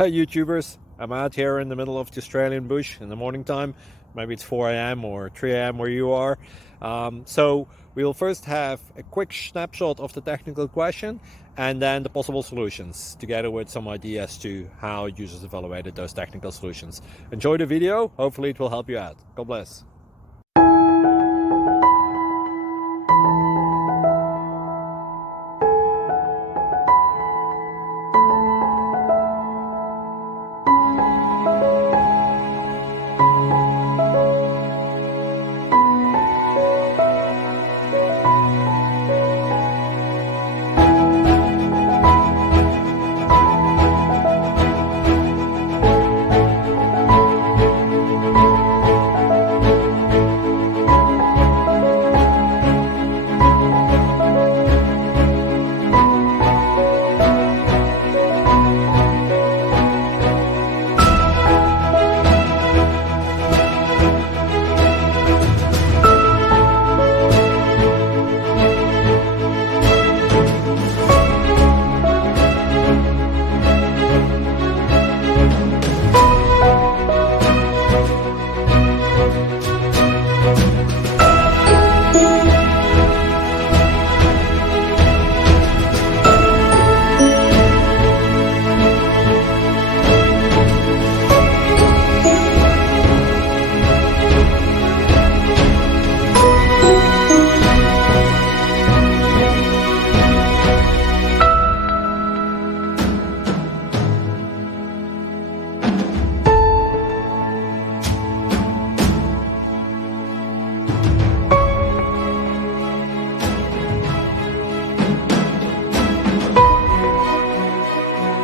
Hey YouTubers, I'm out here in the middle of the Australian bush in the morning time. Maybe it's 4 a.m. or 3 a.m. where you are. So we'll first have a quick snapshot of the technical question and then the possible solutions, together with some ideas to how users evaluated those technical solutions. Enjoy the video, hopefully it will help you out. God bless.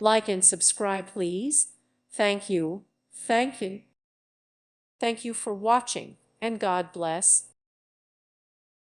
Like and subscribe, please. Thank you. Thank you. Thank you for watching, and God bless.